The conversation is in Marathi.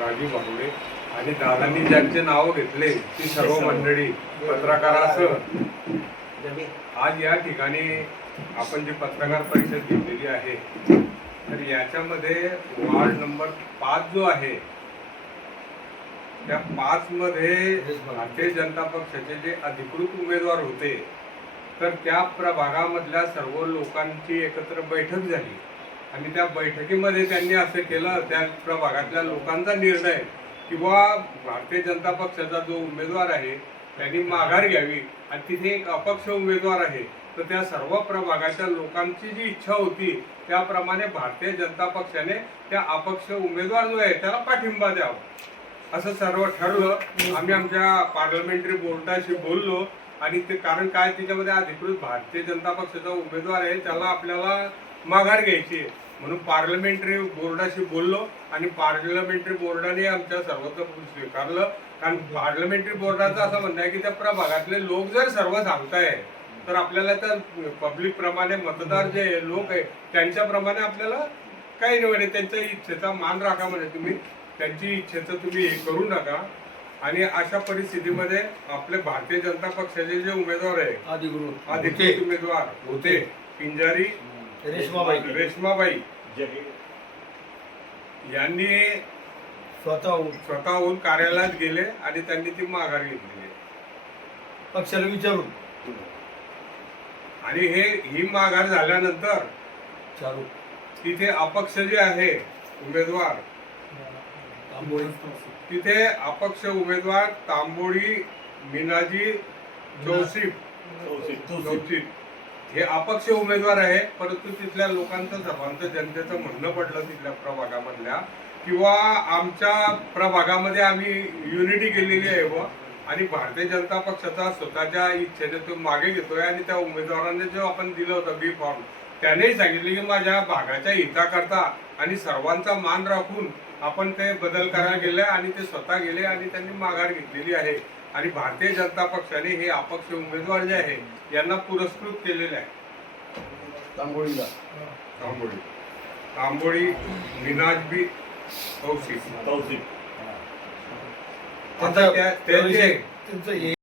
राजू भारुडे आणि दादांनी ज्यांचे नाव घेतले ती सर्व मंडळी पत्रकारासह. आज या ठिकाणी आपण जी पत्रकार परिषद घेतलेली आहे तर याच्यामध्ये वार्ड नंबर पाच जो आहे त्या पाच मध्ये भारतीय जनता पक्षाचे जे अधिकृत उमेदवार होते तर त्या प्रभागामधल्या सर्व लोकांची एकत्र बैठक झाली. आणि त्या बैठकीमध्ये त्यांनी असं केलं त्या प्रभागातल्या लोकांचा निर्णय किंवा भारतीय जनता पक्षाचा जो उमेदवार आहे त्यांनी माघार घ्यावी आणि तिथे एक अपक्ष उमेदवार आहे तर त्या सर्व प्रभागाच्या लोकांची जी इच्छा होती त्याप्रमाणे भारतीय जनता पक्षाने त्या अपक्ष उमेदवार जो आहे त्याला पाठिंबा द्यावा. असं सर्व ठरलं. आम्ही आमच्या पार्लमेंटरी बोर्डाशी बोललो आणि ते कारण काय त्याच्यामध्ये अधिकृत भारतीय जनता पक्षाचा उमेदवार आहे त्याला आपल्याला माघार घ्यायची आहे. म्हणून पार्लमेंटरी बोर्डाशी बोललो आणि पार्लमेंटरी बोर्डाने आमच्या सर्वत्र स्वीकारलं. कारण पार्लमेंटरी बोर्डाचं असं म्हणणं आहे की त्या प्रभागातले लोक जर सर्व सांगताय तर आपल्याला त्या पब्लिक प्रमाणे मतदार जे लोक आहे त्यांच्याप्रमाणे आपल्याला काही नाही म्हणे त्यांच्या इच्छेचा मान राखा म्हणे तुम्ही. त्यांची इच्छेचं तुम्ही हे करू नका. आणि अशा परिस्थितीमध्ये आपले भारतीय जनता पक्षाचे जे उमेदवार आहे अधिकृत उमेदवार होते. पिंजारी रेशमाबाई. रेशमाबाई यांनी स्वतः स्वतःहून कार्यालयात गेले आणि त्यांनी ती माघार घेतलेली आहे. पक्षाला विचारून. आणि हे ही माघार झाल्यानंतर चालू. तिथे अपक्ष जे आहे उमेदवार तांबोळी. तिथे अपक्ष उमेदवार तांबोळी मीनाजी चौसिफ चौसिफ हे अपक्ष उमेदवार आहे परंतु तिथल्या लोकांचं सर्वांचं जनतेचं म्हणणं पडलं तिथल्या प्रभागामधल्या किंवा आमच्या प्रभागामध्ये आम्ही युनिटी केलेली आहे व आणि भारतीय जनता पक्षाचा स्वतःच्या इच्छेने तो मागे घेतोय आणि त्या उमेदवाराने जो आपण दिलं होतं बी फॉर्म त्यानेही सांगितले की माझ्या भागाच्या हिताकरता आणि सर्वांचा मान राखून आपण ते बदल करायला गेले आणि ते स्वतः गेले आणि त्यांनी माघार घेतलेली आहे. आणि भारतीय जनता पक्षाने हे अपक्ष उमेदवार जे आहे यांना पुरस्कृत केलेले आहे. तांबोळीला. तांबोळी. तांबोळी मिनाजबी तौसिफ त्यांचा आता त्या- त्यांचं हे